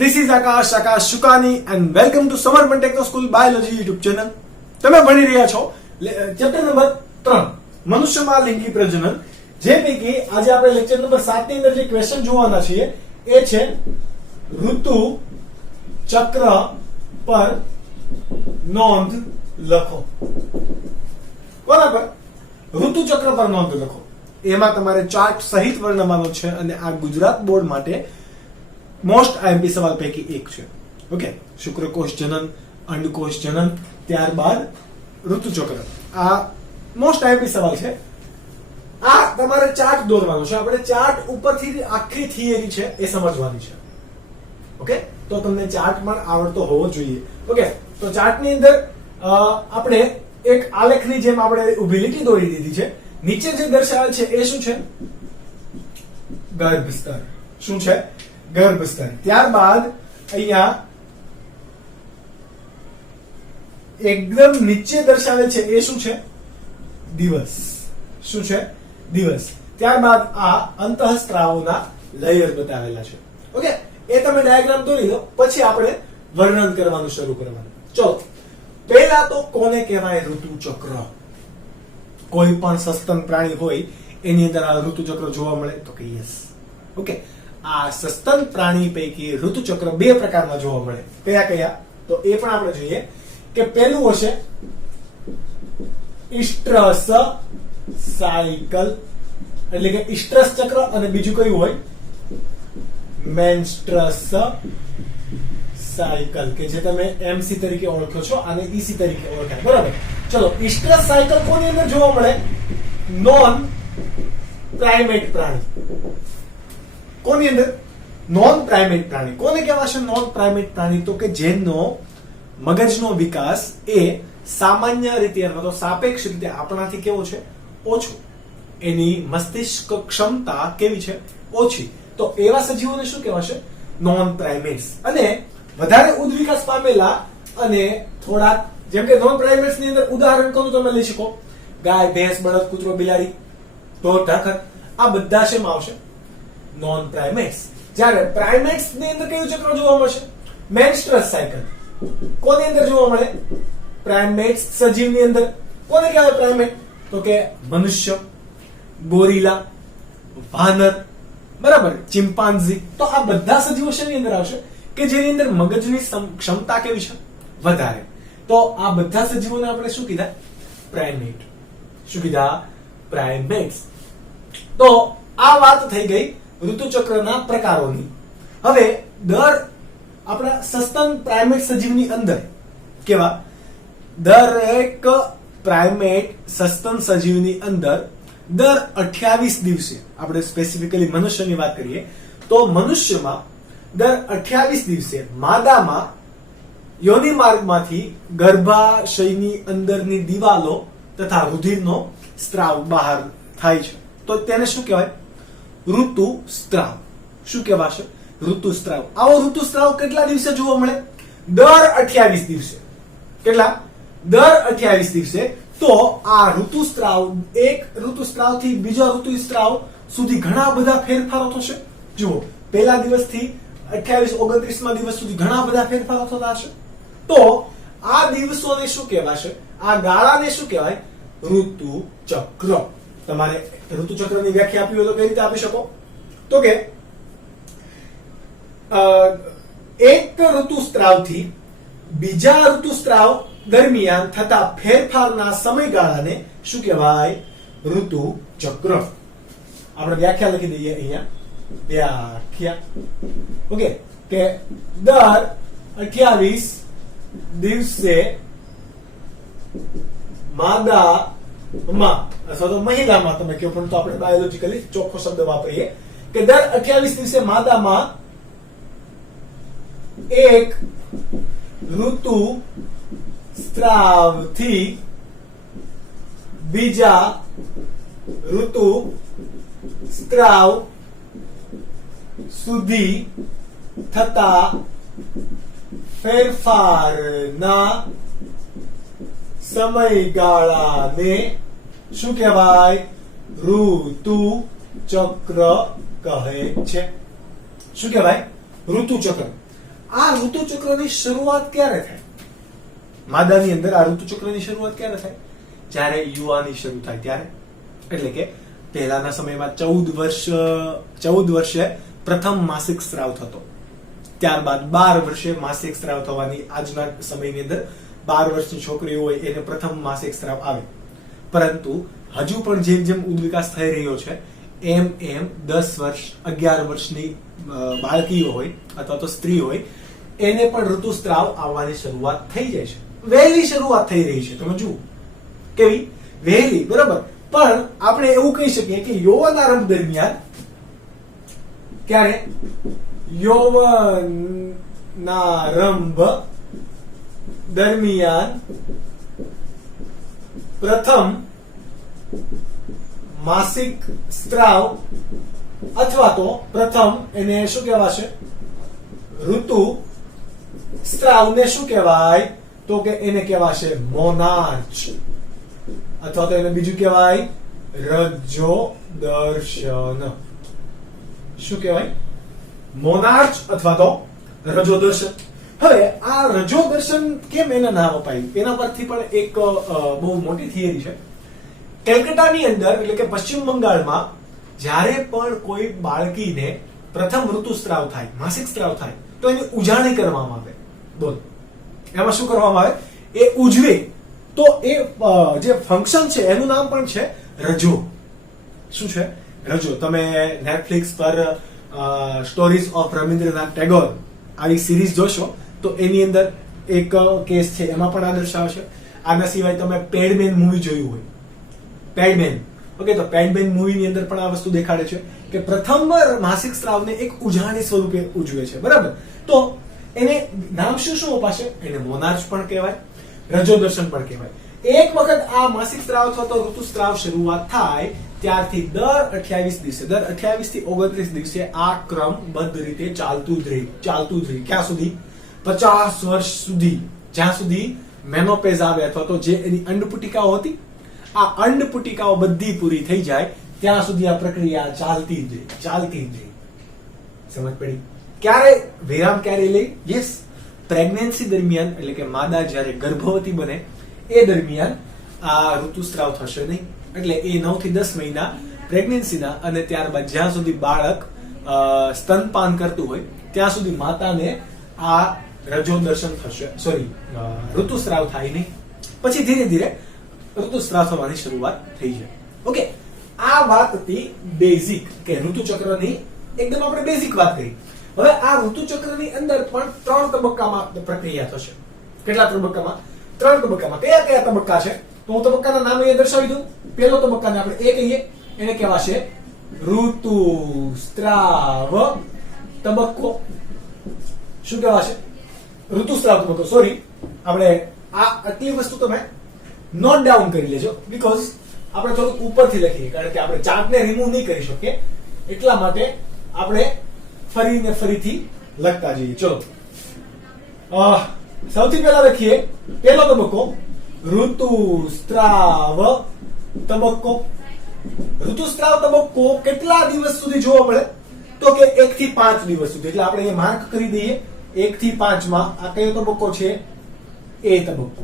This is Akash Shukani and welcome to Samarman Techno School Biology YouTube channel. તમે ભણી રહ્યા છો chapter number 3 મનુષ્યમાં લિંગી પ્રજનન, જે પૈકી આજે આપણે લેક્ચર નંબર 7 ની અંદર જે ક્વેશ્ચન જોવાના છીએ એ છે ઋતુ ચક્ર પર નોંધ લખો. બરાબર, ઋતુ ચક્ર પર નોંધ લખો. એમાં તમારે ચાર્ટ સહિત વર્ણવવાનો છે અને આ ગુજરાત બોર્ડ માટે મોસ્ટ આઈએમપી સવાલ પૈકી એક છે. ઓકે, શુક્રકોષ જનન, અંડકોષ જનન, ત્યારબાદ ઋતુચક્ર. આ મોસ્ટ આઈએમપી સવાલ છે. આ તમારે ચાર્ટ દોરવાનો છે. આપણે ચાર્ટ ઉપરથી આખી થિયરી છે એ સમજવાની છે. ઓકે, તો તમને ચાર્ટ પણ આવડતો હોવો જોઈએ. ઓકે, તો ચાર્ટની અંદર આપણે એક આલેખની જેમ આપણે ઊભી લીટી દોરી દીધી છે. નીચે જે દર્શાવેલ છે એ શું છે? ગર્ભસ્તર. શું છે? ગર્ભસ્તર. ત્યારબાદ અહીંયા એકદમ નીચે દર્શાવેલ છે એ શું છે? દિવસ. શું છે? દિવસ. ત્યારબાદ આ અંતઃસ્ત્રાવોના લેયર બતાવેલા છે. ઓકે, એ તમે ડાયાગ્રામ દોરી લો, પછી આપણે વર્ણન કરવાનું શરૂ કરવાનું. ચલો, પહેલા તો કોને કહેવાય ઋતુચક્ર? કોઈ પણ સસ્તન પ્રાણી હોય એની અંદર આ ઋતુચક્ર જોવા મળે તો કે યસ. ઓકે, આ સસ્તન પ્રાણી પૈકી ઋતુચક્ર બે પ્રકારમાં જોવા મળે. કયા કયા? તો એ પણ આપણે જોઈએ કે પહેલું હશે ઇસ્ટ્રસ સાયકલ, એટલે કે ઇસ્ટ્રસ ચક્ર, અને બીજું કયું હોય? મેન્સ્ટ્રસ સાયકલ, કે જે તમે એમસી તરીકે ઓળખો છો અને ઈસી તરીકે ઓળખાય. બરાબર, ચલો, ઇસ્ટ્રસ સાયકલ કોની અંદર જોવા મળે? નોન પ્રાઇમેટ પ્રાણી. કોની અંદર? નોન પ્રાઇમેટ પ્રાણી. કોને કહેવાશે નોન પ્રાઇમેટ પ્રાણી? તો કે જેનો મગજનો વિકાસ એ સામાન્ય રીતે અથવા તો સાપેક્ષ રીતે આપણાથી કેવો છે? ઓછો. એની મસ્તિષ્ક ક્ષમતા કેવી છે? ઓછી. તો એવા સજીવોને શું કહેવાશે? નોન પ્રાઇમેટ્સ. અને વધારે ઉદ્વિકાસ પામેલા અને થોડાક, જેમ કે નોન પ્રાઇમેટ્સ ની અંદર ઉદાહરણ કોનું તમે લઈ શકો? ગાય, ભેંસ, બળદ, કૂતરો, બિલાડી, ઢોર, ઢાંખર. આ બધા શેમાં આવશે? નોન પ્રાઇમેટ્સ. જ્યારે પ્રાઇમેટ્સ ની અંદર કયું ચક્ર જોવા મળશે? મેન્સ્ટ્રસ સાયકલ. કોની અંદર જોવા મળે? પ્રાઇમેટ્સ સજીવની અંદર. કોને કહેવાય પ્રાઇમેટ? તો કે મનુષ્ય, ગોરીલા, વાનર, બરાબર, ચિમ્પાન્ઝી. તો આ બધા સજીવો શેની અંદર આવશે? કે જેની અંદર મગજની ક્ષમતા કેવી છે? વધારે. તો આ બધા સજીવોને આપણે શું કીધા? પ્રાઇમેટ. શું કીધા? પ્રાઇમેટ્સ. તો આ વાત થઈ ગઈ ઋતુચક્રના પ્રકારોની. હવે આપણા સસ્તન પ્રાઇમેટ સજીવની અંદર કેવા? દરેક પ્રાઇમેટ સસ્તન સજીવની અંદર દર 28 દિવસે, આપણે સ્પેસિફિકલી મનુષ્યની વાત કરીએ તો મનુષ્યમાં દર 28 દિવસે માદામાં યોનિ માર્ગમાંથી ગર્ભાશયની અંદરની દિવાલો તથા રુધિરનો સ્ત્રાવ બહાર થાય છે. તો તેને શું કહેવાય? ઋતુસ્ત્રાવ. શું કહેવાશે? ઋતુસ્ત્રાવ. આવો ઋતુસ્ત્રાવ કેટલા દિવસે જોવા મળે? દર 28 દિવસે. કેટલા? દર 28 દિવસે. તો આ ઋતુસ્ત્રાવ, એક ઋતુસ્ત્રાવથી બીજા ઋતુસ્ત્રાવ સુધી ઘણા બધા ફેરફારો થશે. જુઓ, પહેલા દિવસથી 28-29 દિવસ સુધી ઘણા બધા ફેરફારો થતા હશે. તો આ દિવસોને શું કહેવાશે? આ ગાળાને શું કહેવાય? ઋતુચક્ર. તમારે ઋતુચક્રની વ્યાખ્યા આપી હોય તો કઈ રીતે આપી શકો? તો કે એક ઋતુસ્ત્રાવથી બીજા ઋતુસ્ત્રાવ દરમિયાન થતા ફેરફારના સમયગાળાને શું કહેવાય? ઋતુચક્ર. આપણે વ્યાખ્યા લખી દઈએ અહીંયા. વ્યાખ્યા. ઓકે, કે દર 28 દિવસે માદામાં અથવા તો મહિલામાં, તમે કહો પણ તો આપણે બાયોલોજીકલી ચોખ્ખો શબ્દ વાપરીએ કે દર 28 દિવસે માદામાં એક ઋતુ સ્ત્રાવથી બીજા ઋતુ સ્ત્રાવ સુધી થતા ફેરફારના સમયગાળાને શું કહેવાય? ઋતુચક્ર કહે છે. શું કહેવાય? ઋતુચક્ર. આ ઋતુચક્રની શરૂઆત ક્યારે થાય? માદાની અંદર આ ઋતુચક્રની શરૂઆત ક્યારે થાય? જ્યારે યુવાની શરૂ થાય ત્યારે. એટલે કે પહેલાના સમયમાં 14 વર્ષે પ્રથમ માસિક સ્ત્રાવ થતો, ત્યારબાદ 12 વર્ષે માસિક સ્ત્રાવ થવાની. આજના સમયની અંદર 12 વર્ષની છોકરી હોય એને પ્રથમ માસિક સ્ત્રાવ આવે. પરંતુ હજુ પણ જેમ જેમ ઉદ્વિકાસ થઈ રહ્યો છે એમ 10 વર્ષ 11 વર્ષની બાળકીઓ હોય અથવા તો સ્ત્રી હોય એને પણ ઋતુસ્ત્રાવ આવવાની શરૂઆત થઈ જાય છે. વહેલી શરૂઆત થઈ રહી છે. તમે જુઓ કેવી વહેલી, બરાબર. પણ આપણે એવું કહી શકીએ કે યૌવનારંભ દરમિયાન, ક્યારે? યૌવનારંભ દરમિયાન પ્રથમ માસિક સ્ત્રાવ અથવા તો પ્રથમ એને શું કહેવાશે? ઋતુ સ્ત્રાવને શું કહેવાય? તો કે એને કહેવાશે મોનાર્ચ, અથવા તો એને બીજું કહેવાય રજોદર્શન. શું કહેવાય? મોનાર્ચ અથવા તો રજોદર્શન. હવે આ રજોદર્શન કેમ એના નામ અપાયું? એના પરથી પણ એક બહુ મોટી થિયરી છે. કેલકટાની અંદર એટલે કે પશ્ચિમ બંગાળમાં જ્યારે પણ કોઈ બાળકીને પ્રથમ ઋતુસ્ત્રાવ થાય, માસિક સ્ત્રાવ થાય, તો એની ઉજાણી કરવામાં આવે. બોલ, એમાં શું કરવામાં આવે? એ ઉજવે. તો એ જે ફંક્શન છે એનું નામ પણ છે રજો. શું છે? રજો. તમે નેટફ્લિક્સ પર સ્ટોરીઝ ઓફ રવિન્દ્રનાથ ટેગોર આવી સિરીઝ જોશો તો એની અંદર એક કેસ છે, એમાં પણ આ દર્શાવશે. આના સિવાય તમે પેડમેન મૂવી જોયું હોય, પેડમેન, ઓકે, તો પેડમેન મૂવીની અંદર પણ આ વસ્તુ દેખાડે છે કે પ્રથમ માસિક સ્ત્રાવને એક ઉજાણી સ્વરૂપે ઉજવે છે, બરાબર. તો એને નામ શું અપાશે? એને મોનાર્ચ પણ કહેવાય, રજોદર્શન પણ કહેવાય. એક વખત આ માસિક સ્ત્રાવ અથવા તો ઋતુસ્ત્રાવ શરૂઆત થાય ત્યારથી દર 28 દિવસે, દર 28 થી 29 દિવસે આ ક્રમબદ્ધ રીતે ચાલતું જ રહે. ક્યાં સુધી? 50 વર્ષ સુધી, જ્યાં સુધી મેનોપેઝ આવે અથવા તો જે એની અંડપુટિકાઓ હતી, આ અંડપુટિકાઓ બધી પૂરી થઈ જાય ત્યાં સુધી આ પ્રક્રિયા ચાલતી જ રહે. સમજ પડી? ક્યારે વિરામ ક્યારે લે? યસ, પ્રેગ્નન્સી દરમિયાન, એટલે કે માદા જ્યારે ગર્ભવતી બને એ દરમિયાન આ ઋતુસ્ત્રાવ થશે નહીં. એટલે એ 9 થી 10 મહિના પ્રેગ્નન્સીના અને ત્યારબાદ જ્યાં સુધી બાળક સ્તનપાન કરતું હોય ત્યાં સુધી માતાને આ રજોદર્શન થશે, ઋતુસ્ત્રાવ થાય નહીં. પછી ધીરે ધીરે ઋતુસ્ત્રાવ થવાની શરૂઆત થઈ જાય. ઓકે, આ વાત હતી બેઝિક, કે ઋતુચક્રની એકદમ આપણે બેઝિક વાત કરી. હવે આ ઋતુચક્રની અંદર પણ 3 તબક્કામાં પ્રક્રિયા થશે. કેટલા તબક્કામાં? 3 તબક્કામાં. કયા કયા તબક્કા છે? તો હું તબક્કાના નામ અહીંયા દર્શાવી દઉં. પહેલો તબક્કાને આપણે એ કહીએ, એને કહેવાશે ઋતુસ્ત્રાવ તબક્કો. શું કહેવાશે? ઋતુસ્ત્રાવ તબક્કો. સોરી, આપણે આ આટલી વસ્તુ તમે નોટ ડાઉન કરી લેજો, બીકોઝ આપણે થોડુંક ઉપરથી લખીએ, કારણ કે આપણે ચાર્ટને રિમૂવ નહીં કરી શકીએ, એટલા માટે આપણે ફરીને ફરીથી લખતા જઈએ. ચલો, સૌથી પહેલા લખીએ પહેલો તબક્કો ઋતુસ્ત્રાવ તબક્કો. ઋતુસ્ત્રાવ તબક્કો કેટલા દિવસ સુધી જોવા મળે? તો કે 1 થી 5 દિવસ સુધી. એટલે આપણે અહીંયા માર્ક કરી દઈએ 1 થી 5 માં આ કયો તબક્કો છે? એ તબક્કો.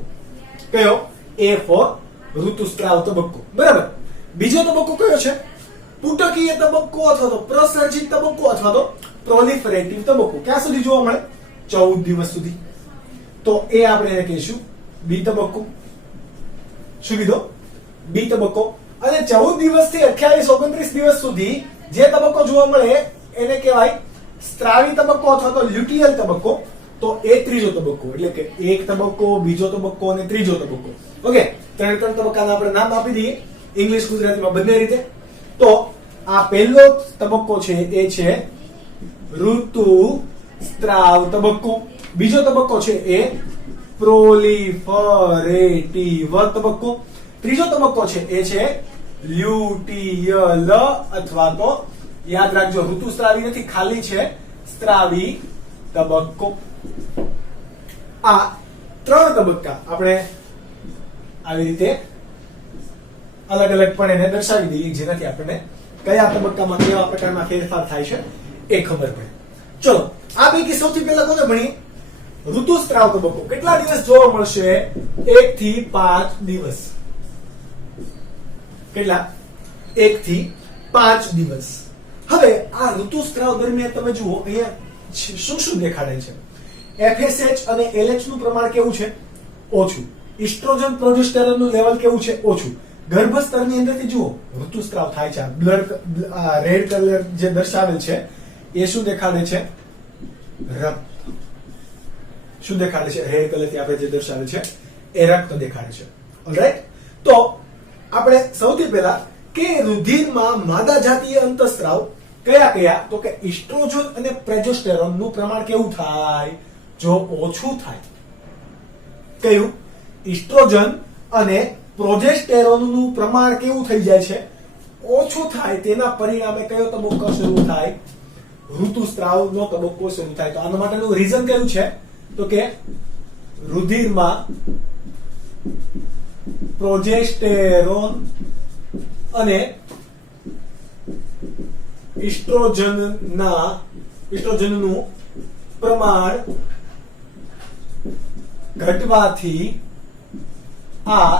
કયો? એ ફોર ઋતુસ્ત્રાવ તબક્કો, બરાબર. બીજો તબક્કો કયો છે? પુટકીય તબક્કો અથવા તો પ્રસર્જિત તબક્કો અથવા તો પ્રોલિફરેટિવ તબક્કો. ક્યાં સુધી જોવા મળે? 14 દિવસ સુધી. તો એ આપણે એને કહીશું બી તબક્કો. શું કીધો? બી તબક્કો. અને 14 દિવસથી 28-29 દિવસ સુધી જે તબક્કો જોવા મળે એને કહેવાય સ્ત્રાવી તબક્કો અથવા તો લ્યુટિયલ તબક્કો. તો એ ત્રીજો તબક્કો, એટલે કે એક તબક્કો, બીજો તબક્કો અને ત્રીજો તબક્કો. ઓકે, 3 તબક્કાના આપણે નામ આપી દઈએ, ઇંગ્લિશ ગુજરાતીમાં બંને રીતે. તો આ પહેલો તબક્કો છે એ છે ઋતુસ્ત્રાવ તબક્કો. બીજો તબક્કો છે એ પ્રોલિફરેટિવ તબક્કો. ત્રીજો તબક્કો છે એ છે લ્યુટિયલ અથવા તો યાદ રાખજો ઋતુસ્ત્રાવી નથી, ખાલી છે સ્ત્રાવી તબક્કો. આ 3 તબક્કા આપણે આવી રીતે અલગ અલગ પણ એને દર્શાવી દઈએ, જેનાથી આપણને કયા તબક્કામાં કેવા પ્રકારના ફેરફાર થાય છે એ ખબર પડે. ચલો, આ પૈકી સૌથી પહેલા કોને ભણીએ? ઋતુસ્ત્રાવ તબક્કો. કેટલા દિવસ જોવા મળશે? 1 થી 5 દિવસ. કેટલા? 1 થી 5 દિવસ. હવે આ ઋતુસ્ત્રાવ દરમિયાન તમે જુઓ અહીંયા શું શું દેખાડે છે? FSH અને LH નું પ્રમાણ કેવું છે? ઓછું. ઇસ્ટ્રોજન પ્રોજેસ્ટેરોન નું લેવલ કેવું છે? ઓછું. ગર્ભસ્તરની અંદરથી જુઓ ઋતુસ્ત્રાવ થાય છે. બ્લડ રેડ કલર જે દર્શાવેલ છે એ શું દેખાડે છે? રક્ત. શું દેખાડે છે? રેડ કલર થી આપણે જે દર્શાવે છે એ રક્ત દેખાડે છે. ઓલરાઈટ. તો આપણે સૌથી પહેલા કે રુધિરમાં માદા જાતીય અંતઃસ્ત્રાવ કયા કયા? તો કે ઇસ્ટ્રોજન અને પ્રોજેસ્ટેરોન નું પ્રમાણ કેવું થાય? જો ઓછું થાય. કયું? ઇસ્ટ્રોજન અને પ્રોજેસ્ટેરોન નું પ્રમાણ કેવું થઈ જાય છે? ઓછું થાય. તેના પરિણામે કયો તબક્કો શરૂ થાય? ઋતુસ્ત્રાવનો તબક્કો શરૂ થાય. તો આના માટેનું રીઝન કયું છે? તો કે રુધિરમાં પ્રોજેસ્ટેરોન અને ઇસ્ટ્રોજનનું પ્રમાણ ઘટવાથી આ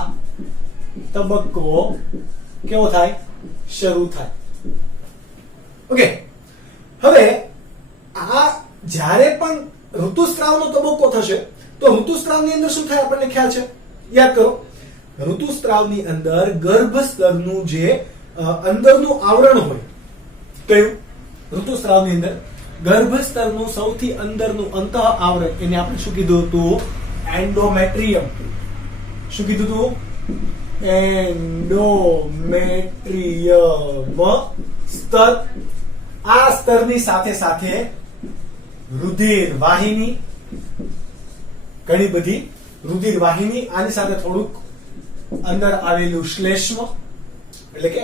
તબક્કો કેવો થાય? શરૂ થાય. ઓકે. હવે આ જ્યારે પણ ઋતુસ્ત્રાવનો તબક્કો થશે તો ઋતુસ્ત્રાવની અંદર શું થાય? આપણને ખ્યાલ છે? યાદ કરો. ઋતુસ્ત્રાવની અંદર ગર્ભસ્તરનું જે અંદરનું આવરણ હોય. કયું? ઋતુસ્ત્રાવની અંદર ગર્ભસ્તરનું સૌથી અંદરનું અંતઃ આવરણ, એને આપણે શું કીધું હતું? એન્ડોમેટ્રિયમ. શું કીધું હતું? એન્ડોમેટ્રિયમ સ્તર. આ સ્તરની સાથે સાથે રુધિર વાહિની, ઘણી બધી રુધિર વાહિની, આની સાથે થોડુંક અંદર આવેલું શ્લેષ્મ, એટલે કે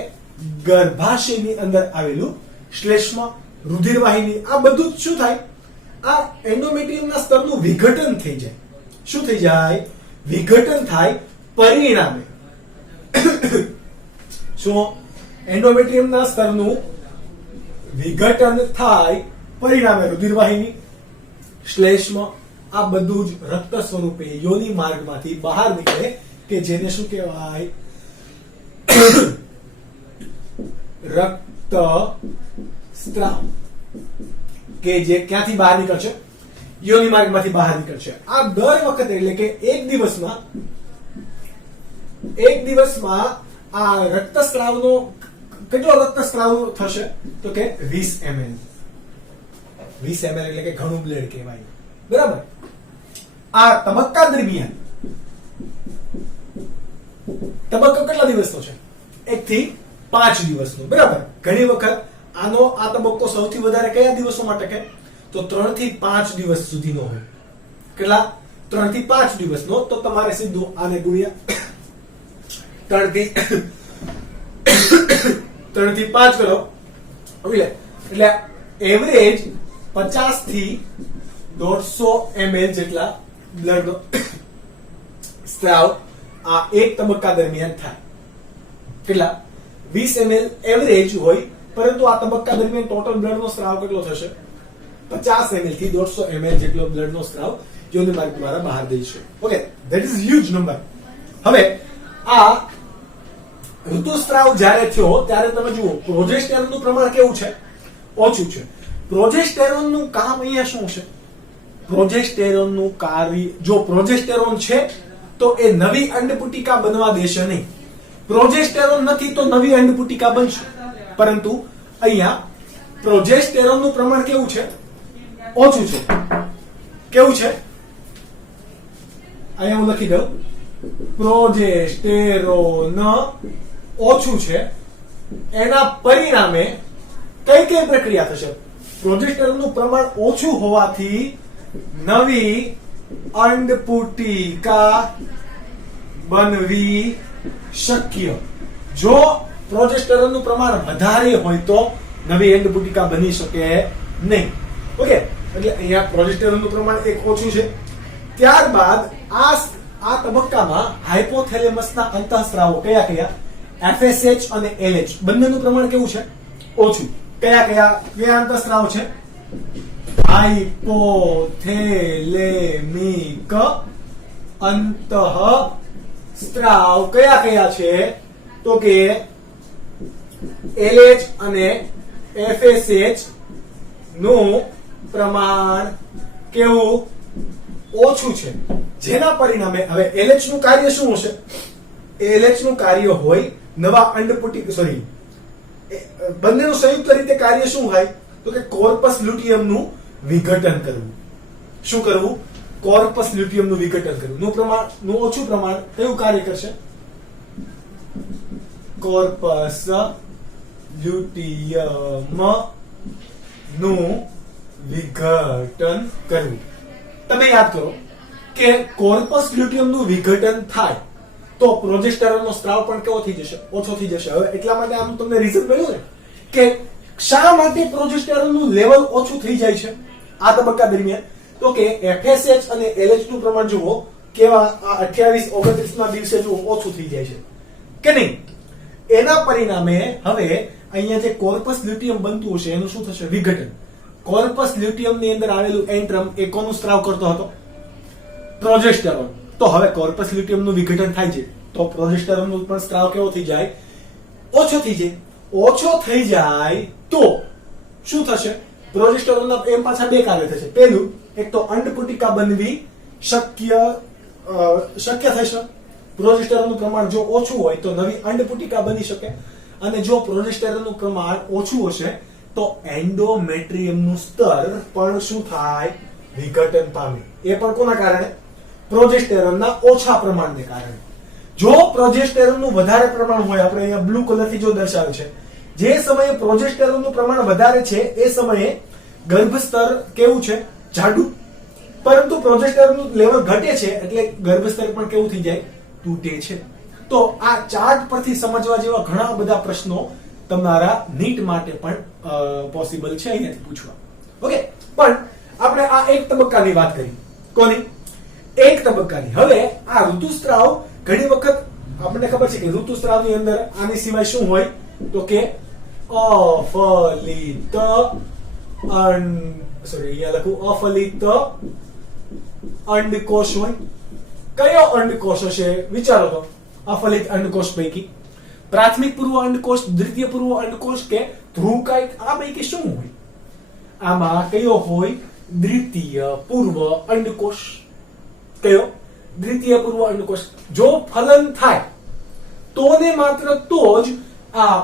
ગર્ભાશયની અંદર આવેલું શ્લેષ્મ, રુધિર વાહિની, આ બધું શું થાય? આ એન્ડોમેટ્રિયમના સ્તરનું વિઘટન થઈ જાય. શું થઈ જાય? વિઘટન થાય. પરિણામે શું? એન્ડોમેટ્રિયમના સ્તરનું વિઘટન થાય. પરિણામે રુધિર વાહિની, શ્લેષ્મ, આ બધું જ રક્ત સ્વરૂપે યોની માર્ગમાંથી બહાર નીકળે, કે જેને શું કહેવાય? રક્ત સ્ત્રાવ. કે જે ક્યાંથી બહાર નીકળશે? યોની માર્ગમાંથી બહાર નીકળશે. આ દર વખતે એટલે કે એક દિવસમાં આ રક્તસ્રાવનો કેટલો રક્તસ્રાવ થશે? તો કે 20 ml. 20 ml એટલે કે ઘણું બ્લડ કહેવાય. બરાબર. આ તબક્કા દરમિયાન તબક્કો કેટલા દિવસનો છે? 1 થી 5 દિવસનો. બરાબર. ઘણી વખત આ તબક્કો સૌથી વધારે કયા દિવસોમાં ટકે? તો 3 થી 5 દિવસ સુધીનો હોય. કેટલા? 3 થી 5 દિવસનો. તો તમારે સીધું આને ગુણ્યા 3 થી 5 કરો એટલે એવરેજ 50 થી 150 ml જેટલા બ્લડનો સ્ત્રાવ આ એક તબક્કા દરમિયાન થાય. કેટલા? 20 ml એવરેજ હોય, પરંતુ આ તબક્કા દરમિયાન ટોટલ બ્લડનો સ્ત્રાવ કેટલો થશે? 50 ml થી 150 ml જેટલો બ્લડનો સ્ત્રાવ યોની માર્ગ દ્વારા બહાર જશે. Okay, that is huge number. હવે આ ઋતુસ્ત્રાવ જ્યારે થયો ત્યારે તમે જુઓ પ્રોજેસ્ટેરોનનું પ્રમાણ કેવું છે? ઓછું છે. પ્રોજેસ્ટેરોનનું કામ અહીંયા શું છે? પ્રોજેસ્ટેરોનનું કાર્ય, જો પ્રોજેસ્ટેરોન છે તો એ નવી અંડપુટિકા બનવા દેશે નહીં. પ્રોજેસ્ટેરોન નથી તો નવી અંડપુટિકા બનશે. પરંતુ અહીંયા પ્રોજેસ્ટેરોનનું પ્રમાણ કેવું છે? ઓછું છે. કેવું છે? અહીંયા હું લખી દઉં. પ્રોજેસ્ટેરોન ઓછું છે. એના પરિણામે કઈ કઈ પ્રક્રિયા થશે? પ્રોજેસ્ટેરોનનું પ્રમાણ ઓછું હોવાથી નવી અંડપુટિકા બનવી શક્ય. જો પ્રોજેસ્ટેરોનનું પ્રમાણ વધારે હોય તો નવી અંડપુટિકા બની શકે નહીં. ઓકે, એટલે અહીંયા પ્રોજેસ્ટેરોનનું પ્રમાણ એક ઓછું છે. ત્યારબાદ આ તબક્કામાં હાઇપોથેલેમસના અંતઃસ્ત્રાવો કયા કયા? FSH અને LH બંનેનું પ્રમાણ કેવું છે? ઓછું. કયા અંતઃસ્ત્રાવ છે? હાઇપોથેલેમિક અંતઃસ્ત્રાવ કયા કયા છે? તો કે LH અને FSH નું પ્રમાણ કેવું? ઓછું છે, જેના પરિણામે હવે LH નું કાર્ય શું હશે? LH નું કાર્ય હોય નવા અંડપુટી બંનેનું સંયુક્ત રીતે કાર્ય શું થાય? તો કે કોર્પસ લ્યુટિયમ નું વિઘટન કરવું. શું કરવું? કોર્પસ લ્યુટિયમ નું વિઘટન કરવું. નું ઓછું પ્રમાણ કયું કાર્ય કરશે? કોર્પસ લ્યુટિયમ નું વિઘટન કરવું. તમે યાદ કરો કે કોર્પસ લ્યુટિયમ નું વિઘટન થાય તો પ્રોજેસ્ટેરોનનો સ્ત્રાવ પણ કેવો થઈ જશે? ઓછો થઈ જશે. હવે એટલા માટે આનું તમને રીઝન મળ્યું ને કે શા માટે પ્રોજેસ્ટેરોનનું લેવલ ઓછું થઈ જાય છે આ તબક્કા દરમિયાન? તો કે FSH અને LH નું પ્રમાણ જુઓ કેવા 28-29 ના દિવસે જુઓ ઓછું થઈ જાય છે કે નહીં? એના પરિણામે હવે અહીંયા જે કોર્પસ લ્યુટિયમ બનતું હશે એનું શું થશે? વિઘટન. કોર્પસ લ્યુટિયમ ની અંદર આવેલું એન્ટ્રમ એ કોનું સ્ત્રાવ કરતો હતો? પ્રોજેસ્ટેરોન. તો હવે કોર્પસ લ્યુટિયમ નું વિઘટન થાય છે તો પ્રોજેસ્ટેરોન નું પણ સ્ત્રાવ કેવો થઈ જાય? ઓછો થઈ જાય. ઓછો થઈ જાય તો શું થશે? પ્રોજેસ્ટેરોનના એમ પાછા બે કાર્ય થશે. પહેલું, એક તો અંડપુટિકા બનવી શક્ય થશે. પ્રોજેસ્ટેરોનનું પ્રમાણ જો ઓછું હોય તો નવી અંડપુટિકા બની શકે, અને જો પ્રોજેસ્ટેરોનનું પ્રમાણ ઓછું હશે તો એન્ડોમેટ્રિયમનું સ્તર પણ શું થાય? વિઘટન પામે. એ પણ કોના કારણે? પ્રોજેસ્ટેરોનના ઓછા પ્રમાણને કારણે. જો પ્રોજેસ્ટેરોનનું વધારે પ્રમાણ હોય, આપણે અહીંયા બ્લુ કલરથી જો દર્શાવ્યું છે, જે સમયે પ્રોજેસ્ટેરોનનું પ્રમાણ વધારે છે એ સમયે ગર્ભ સ્તર કેવું છે? જાડું. પરંતુ પ્રોજેસ્ટેરોનનું લેવલ ઘટે છે એટલે ગર્ભ સ્તર પણ કેવું થઈ જાય? તૂટે છે. તો આ ચાર્ટ પરથી સમજવા જેવા ઘણા બધા પ્રશ્નો તમારા નીટ માટે પણ પોસિબલ છે અહીંયાથી પૂછવા. ઓકે, પણ આપણે આ એક તબક્કાની વાત કરી. કોની? એક તબક્કાની. હવે આ ઋતુસ્ત્રાવ ઘણી વખત આપણને ખબર છે કે ઋતુસ્ત્રાવની અંદર આની સિવાય શું હોય? તો કે અફલિત અંડકોષ હોય. કયો અંડકોષ હશે? વિચારો તો. અફલિત અંડકોષ પૈકી પ્રાથમિક પૂર્વ અંડકોષ, દ્વિતીય પૂર્વ અંડકોષ કે ધ્રુવકાયિક, આ પૈકી શું હોય? આમાં કયો હોય? દ્વિતીય પૂર્વ અંડકોષ. કયો? દ્વિતીય પૂર્વ અંડકોષ. જો ફલન થાય તો ને માત્ર તો જ આ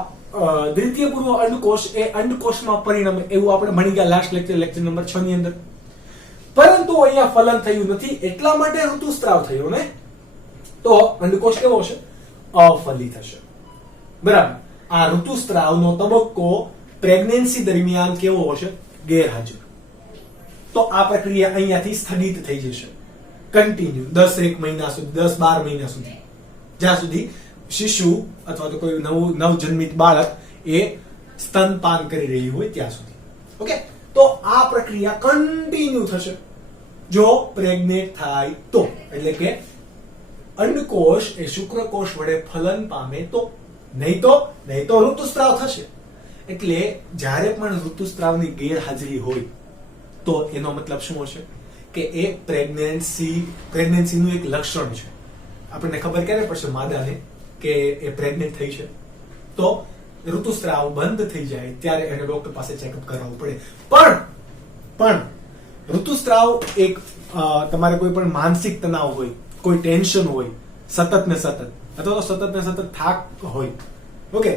દ્વિતીય પૂર્વ અંડકોષ એ અંડકોષમાં પરિણમે, એવું આપણે ભણી ગયા લાસ્ટ લેક્ચર નંબર 6 ની અંદર. પરંતુ અહીંયા ફલન થયું નથી એટલા માટે ઋતુસ્ત્રાવ થયો ને, તો અંડકોષ કેવો હશે? અફલિત હશે. બરાબર. આ ઋતુસ્ત્રાવનો તબક્કો પ્રેગ્નન્સી દરમિયાન કેવો હશે? ગેરહાજર. તો આ પ્રક્રિયા અહીંયાથી સ્થગિત થઈ જશે. કન્ટિન્યુ 10 મહિના સુધી, 10-12 મહિના સુધી, જ્યાં સુધી શિશુ અથવા તો કોઈ નવજન્મિત બાળક એ સ્તનપાન કરી રહ્યું હોય ત્યાં સુધી. ઓકે, તો આ પ્રક્રિયા કન્ટિન્યુ થશે જો પ્રેગ્નેન્ટ થાય તો. એટલે કે અંડકોષ એ શુક્રકોષ વડે ફલન પામે તો, નહીં તો ઋતુસ્ત્રાવ થશે. એટલે જ્યારે પણ ઋતુસ્ત્રાવની ગેરહાજરી હોય તો એનો મતલબ શું હશે? કે એ પ્રેગ્નન્સીનું એક લક્ષણ છે. આપણને ખબર ક્યારે પડશે માદાને કે એ પ્રેગ્નેન્ટ થઈ છે? તો ઋતુસ્ત્રાવ બંધ થઈ જાય ત્યારે એને ડોક્ટર પાસે ચેકઅપ કરાવવું પડે. પણ ઋતુસ્ત્રાવ એક તમારે કોઈ પણ માનસિક તણાવ હોય, કોઈ ટેન્શન હોય સતત ને સતત, અથવા તો સતત ને સતત થાક હોય, ઓકે,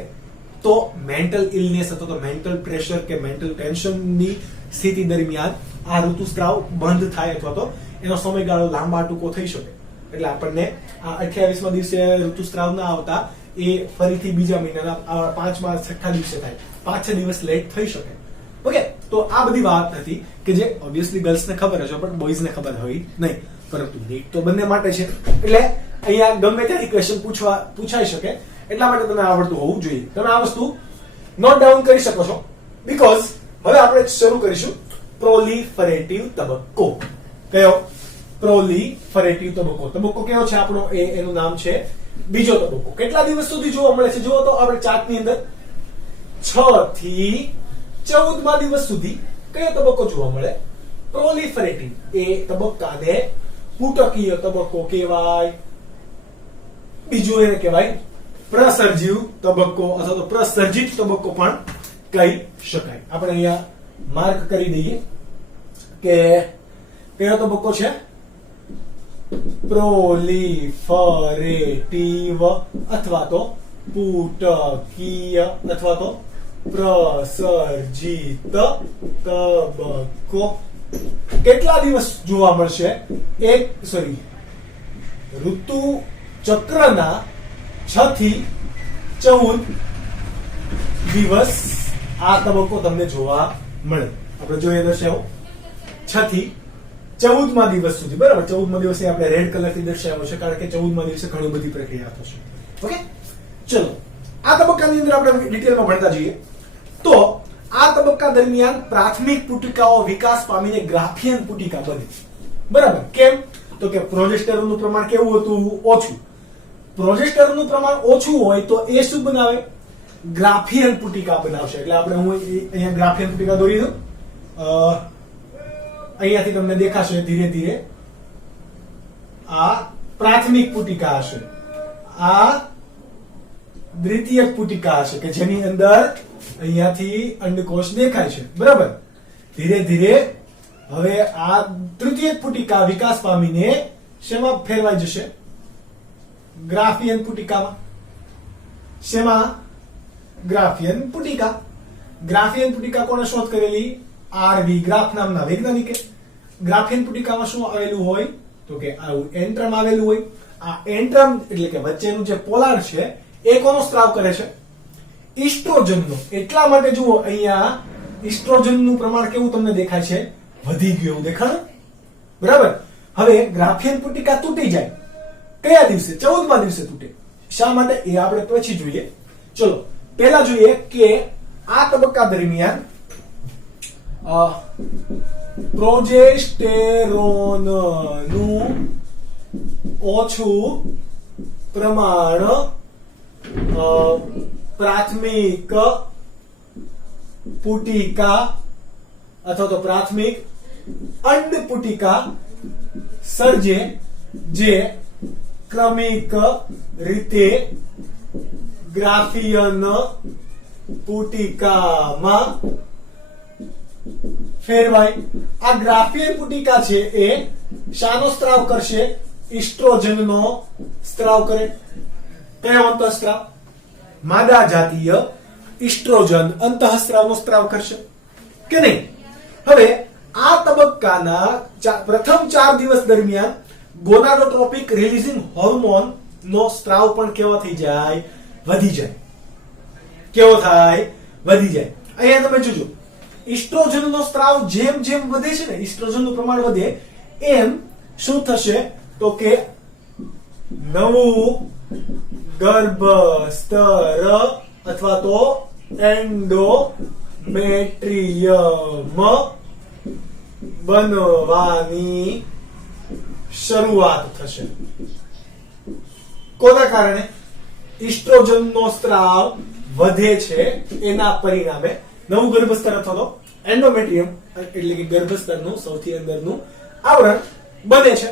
તો મેન્ટલ ઇલનેસ અથવા તો મેન્ટલ પ્રેશર કે મેન્ટલ ટેન્શનની સ્થિતિ દરમિયાન આ ઋતુસ્ત્રાવ બંધ થાય અથવા તો એનો સમયગાળો લાંબા ટૂંકો થઈ શકે. એટલે આપણને આ 28મા દિવસે ઋતુસ્ત્રાવ ના આવતા એ ફરીથી બીજા મહિનાના 5મા 6ઠા દિવસે થાય, 5-6 દિવસ લેટ થઈ શકે. ઓકે, તો આ બધી વાત હતી કે જે ઓબ્વિયસલી ગર્લ્સને ખબર હશે પણ બોયઝને ખબર હોય નહીં. પરંતુ નીટ તો બંને માટે છે એટલે અહીંયા ગમે ત્યાંથી ક્વેશ્ચન પૂછાઈ શકે. એટલા માટે તમને આવડતું હોવું જોઈએ. તમે આ વસ્તુ નોટ ડાઉન કરી શકો છો. બીકોઝ હવે આપણે શરૂ કરીશું પ્રોલિફરેટિવ તબક્કો. કયો? પ્રોલિફરેટિવ તબક્કો. તબક્કો કયો છે આપણો? એનું નામ છે બીજો તબક્કો. કેટલા દિવસ સુધી જોવા મળે છે? જુઓ તો આપણે ચાર્ટની અંદર 6 થી 14મા દિવસ સુધી કયો તબક્કો જોવા મળે? પ્રોલિફરેટિવ એ તબક્કાને પુટકીય તબક્કો કહેવાય. બીજું એને કહેવાય પ્રસર્જીવ તબક્કો અથવા તો પ્રસર્જિત તબક્કો પણ કહી શકાય. આપણે અહીંયા માર્ક કરી દઈએ કે કયો તબક્કો છે પ્રોલિફરેટિવ અથવા તો પુટકીય અથવા તો પ્રસર્જિત તબક્કો. કેટલા દિવસ જોવા મળશે? ઋતુ ચક્રના 6 થી 14 દિવસ આ તબક્કો તમને જોવા મળે. આપણે જોઈએ દર્શાવો 6 થી 14મા દિવસ સુધી. બરાબર, 14મા દિવસે આપણે રેડ કલર થી દર્શાવ્યો છે કારણ કે 14મા દિવસે ઘણી બધી પ્રક્રિયા થશે. ઓકે, ચલો આ તબક્કાની અંદર આપણે ડિટેલમાં ભણતા જઈએ. તો આ તબક્કા દરમિયાન પ્રાથમિક પુટિકાઓ વિકાસ પામીને ગ્રાફિયન પુટિકા બને. બરાબર, કેમ? તો કે પ્રોજેસ્ટેરોનનું પ્રમાણ કેવું હતું? ઓછું. પ્રોજેસ્ટેરોનનું પ્રમાણ ઓછું હોય તો એ શું બનાવે? ગ્રાફિયન પુટિકા બનાવશે. એટલે આપણે હું અહીંયા ગ્રાફિયન પુટિકા દોરી દઉં. અહીંયાથી તમને દેખાશે ધીરે ધીરે આ પ્રાથમિક પુટિકા હશે, આ દ્વિતીયક પુટિકા હશે કે જેની અંદર અહીંયાથી અંડકોષ દેખાય છે. બરાબર, ધીરે ધીરે હવે આ તૃતીયક પુટિકા વિકાસ પામીને શેમાં ફેરવાઈ જશે? ગ્રાફિયન પુટિકામાં. શેમાં? ગ્રાફિયન પુટિકા. ગ્રાફિયન પુટિકા કોણે શોધ કરેલી? આરવી ગ્રાફ નામના વૈજ્ઞાનિકે. ગ્રાફિયન પુટિકામાં શું આવેલું હોય? તો કે આવું એન્ટ્રમ આવેલું હોય. આ એન્ટ્રમ એટલે કે વચ્ચેનું જે પોલાર છે એ કોનો સ્ત્રાવ કરે છે? ઇસ્ટ્રોજનનો. એટલા માટે જુઓ અહીંયા ઇસ્ટ્રોજનનું પ્રમાણ કેવું તમને દેખાય છે? વધી ગયું એવું દેખાય. બરાબર, હવે ગ્રાફિયન પુટિકા તૂટી જાય કયા દિવસે? 14મા દિવસે તૂટે. શા માટે એ આપણે પછી જોઈએ. ચલો પહેલા જોઈએ કે આ તબક્કા દરમિયાન પ્રોજેસ્ટેરોનનું ઓછું પ્રમાણ પ્રાથમિક પુટિકા અથવા તો પ્રાથમિક અંડ પુટિકા સર્જે જે ક્રમિક રીતે ગ્રાફિયન પુટિકામાં ફેરવાય. આ ગ્રાફિયન પુટિકા છે એ શાનો સ્ત્રાવ કરશે? ઇસ્ટ્રોજનનો સ્ત્રાવ કરે. કયો અંતઃસ્ત્રાવ? માદા જાતીય ઇસ્ટ્રોજન અંતઃસ્ત્રાવનો સ્ત્રાવ કરશે કે નહીં? હવે આ તબક્કાના પ્રથમ 4 દિવસ દરમિયાન ગોનાડોટ્રોપિક રિલીઝિંગ હોર્મોન નો સ્ત્રાવ પણ કેવો થઈ જાય? વધી જાય. કેવો થાય? વધી જાય. અહીંયા તમે જોજો ઇસ્ટ્રોજનનો સ્ત્રાવ જેમ જેમ વધે છે ને, ઇસ્ટ્રોજનનું પ્રમાણ વધે એમ શું થશે? તો કે નવું ગર્ભસ્તર અથવા તો એન્ડોમેટ્રિયમ બનવાની શરૂઆત થશે. કોના કારણે? ઇસ્ટ્રોજનનો સ્ત્રાવ વધે છે એના પરિણામે નવું ગર્ભસ્તર અથવા તો એન્ડોમેટ્રિયમ એટલે કે ગર્ભસ્તરનું સૌથી અંદરનું આવરણ બને છે.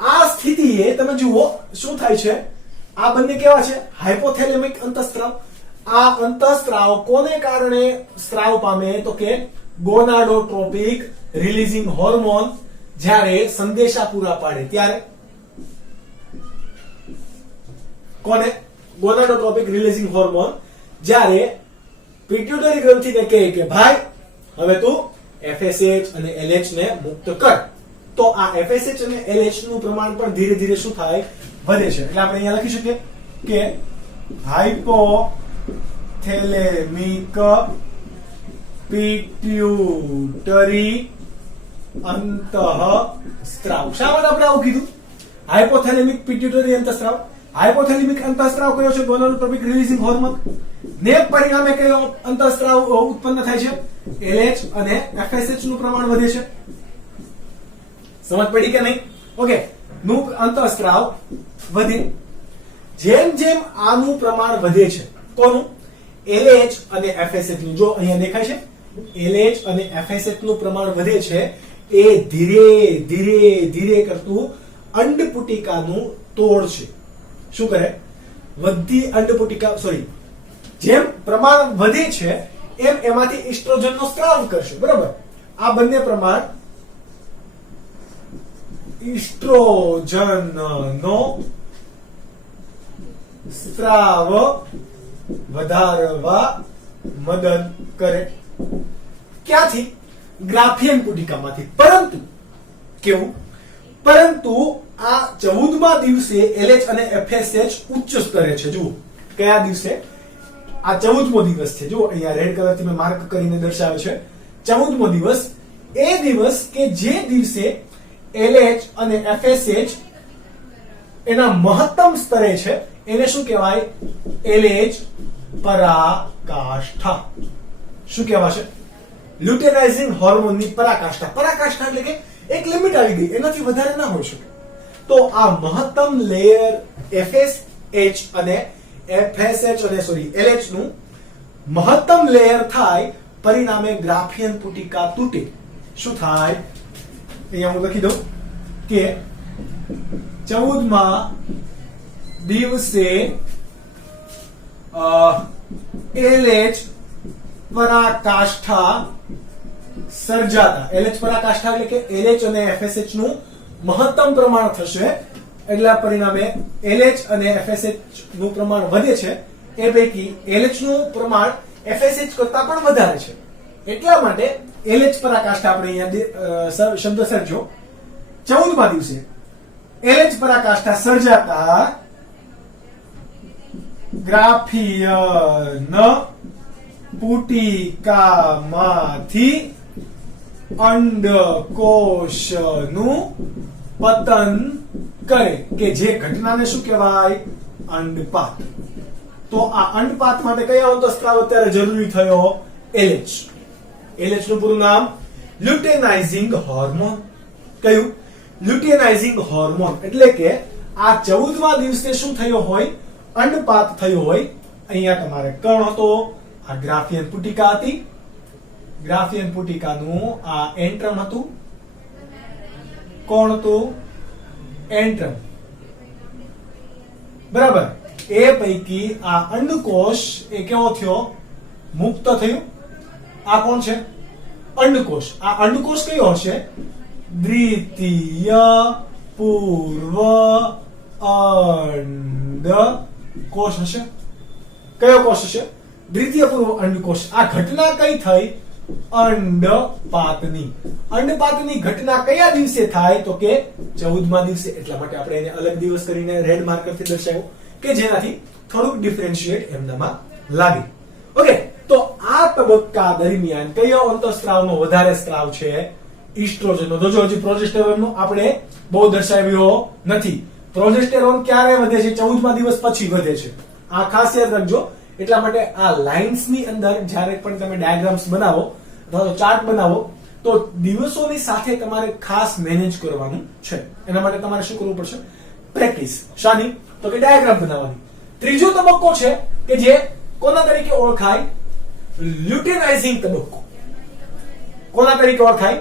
આ સ્થિતિએ તમે જુઓ શું થાય છે? આ બંને કેવા છે? હાઇપોથેલેમિક અંતઃસ્ત્રાવ. આ અંતઃસ્ત્રાવ કોને કારણે સ્ત્રાવ પામે? તો કે ગોનાડોટ્રોપિક રિલીઝિંગ હોર્મોન જ્યારે સંદેશા પૂરા પાડે ત્યારે. કોને? ગોનાડોટ્રોપિક રિલીઝિંગ હોર્મોન જ્યારે પિટ્યુટરી ગ્રંથિને કહે કે ભાઈ હવે તું FSH અને LH ને મુક્ત કર, તો આ FSH અને LH નું પ્રમાણ પણ ધીરે ધીરે શું થાય? વધે છે. એટલે આપણે અહીંયા લખી શકીએ કે હાઇપોથેલેમિક પિટ્યુટરી અંતઃસ્ત્રાવ. શા માટે આપણે આવું કીધું? હાઇપોથેલેમિક પિટ્યુટરી અંતઃસ્ત્રાવ. હાઇપોથેલેમિક અંતઃસ્ત્રાવ કયો છે? ગોનાડોટ્રોપિક રિલીઝિંગ હોર્મોન ને પરિણામે કયો અંતઃસ્ત્રાવ ઉત્પન્ન થાય છે? LH અને FSH નું પ્રમાણ વધે છે. સમજ પડી કે નહીં? ઓકે, નું અંતઃસ્ત્રાવ વધે. જેમ જેમ આનું પ્રમાણ વધે છે, કોનું? LH અને FSH નું. જો અહીંયા દેખાય છે LH અને FSH નું પ્રમાણ વધે છે એ ધીરે ધીરે ધીરે કરતું અંડપુટિકાનું તોડ છે. શું કરે? વધતી અંડપુટિકા જેમ પ્રમાણ વધે છે એમ એમાંથી ઇસ્ટ્રોજનનો સ્ત્રાવ કરશે. બરાબર? આ બંને પ્રમાણ ઇસ્ટ્રોજનનો સ્ત્રાવ વધારવા મદદ કરે. ક્યાંથી? ગ્રાફિયન પુટિકામાંથી. પરંતુ આ 14મા દિવસે LH અને FSH ઉચ્ચ સ્તરે છે. જુઓ કયા દિવસે? આ 14મો દિવસ છે. જુઓ અહીંયા રેડ કલરથી મેં માર્ક કરીને દર્શાવ્યો છે. 14મો દિવસ એ દિવસ કે જે દિવસે LH અને FSH એના મહત્તમ સ્તરે છે એને શું કહેવાય? LH પરાકાષ્ઠા. શું કહેવાશે? લ્યુટેનાઇઝિંગ હોર્મોનની પરાકાષ્ઠા. પરાકાષ્ઠા એટલે કે એક લિમિટ આવી ગઈ, એનાથી વધારે ના હોઈ શકે. તો આ મહત્તમ લેયર FSH અને LH નું મહત્તમ લેયર થાય, પરિણામે ગ્રાફિયન પુટિકા તૂટે. શું થાય? અહીંયા હું લખી દઉં કે 14મા દિવસે LH પરાકાષ્ઠા સર્જાતા. LH પરાકાષ્ઠા એટલે કે LH અને FSH નું મહત્તમ પ્રમાણ થશે, એટલા પરિણામે LH અને FSH નું પ્રમાણ વધે છે. એ પૈકી LH નું પ્રમાણ FSH કરતા પણ વધારે છે. એટલા માટે LH પરાકાષ્ઠા આપણે અહીંયા શબ્દ સર્જો. 14મા દિવસે LH પરાકાષ્ઠા સર્જાતા ગ્રાફિયન પુટિકામાંથી અંડકોષનું પતન કરે, કે જે ઘટનાને શું કહેવાય? અંડપાત. તો આ અંડપાત માટે કયા અંતઃસ્ત્રાવ અત્યારે જરૂરી થયો? LH. LH નું પૂરું નામ લ્યુટેનાઇઝિંગ હોર્મોન. કયું? લ્યુટેનાઇઝિંગ હોર્મોન. એટલે કે આ 14મા દિવસે શું થયો હોય? અંડપાત થયો હોય. અહીંયા તમારે કણ હતો, આ ગ્રાફિયન પુટિકા હતી. ગ્રાફિયન પુટિકાનું આ એન્ટ્રમ હતું. કોણ હતું? એન્ટ્રમ. બરાબર? એ પૈકી આ અંડકોષ એ કેવો થયો? મુક્ત થયું. આ કોણ છે? અંડકોષ. આ અંડકોષ કયો હશે? દ્વિતીય પૂર્વ અંડકોષ હશે. કયો કોષ હશે? દ્વિતીય પૂર્વ અંડકોષ. આ ઘટના કઈ થઈ? અંડપાતની. અંડપાતની ઘટના કયા દિવસે થાય? તો કે 14મા દિવસે. એટલા માટે આપણે એને અલગ દિવસ કરીને રેડ માર્કરથી દર્શાવ્યો, કે જેનાથી થોડુંક ડિફરન્શિએટ એમનામાં લાગે. ઓકે, તો આ તબક્કા દરમિયાન કયો અંતઃસ્ત્રાવનો વધારે સ્ત્રાવ છે? ઇસ્ટ્રોજનનો. તો જો હજી પ્રોજેસ્ટેરોનનો આપણે બહુ દર્શાવ્યો નથી. પ્રોજેસ્ટેરોન ક્યારે વધે છે? 14મા દિવસ પછી વધે છે. આ ખાસ યાદ રાખજો. એટલા માટે આ લાઇન્સ ની અંદર જ્યારે પણ તમે ડાયાગ્રામ્સ બનાવો અથવા તો ચાર્ટ બનાવો તો દિવસોની સાથે તમારે ખાસ મેનેજ કરવાનું છે. એના માટે તમારે શું કરવું પડશે? પ્રેક્ટિસ. શાની? તો કે ડાયાગ્રામ બનાવવાની. ત્રીજો તબક્કો છે કે જે કોના તરીકે ઓળખાય? લ્યુટેનાઇઝિંગ તબક્કો. કોના તરીકે ઓળખાય?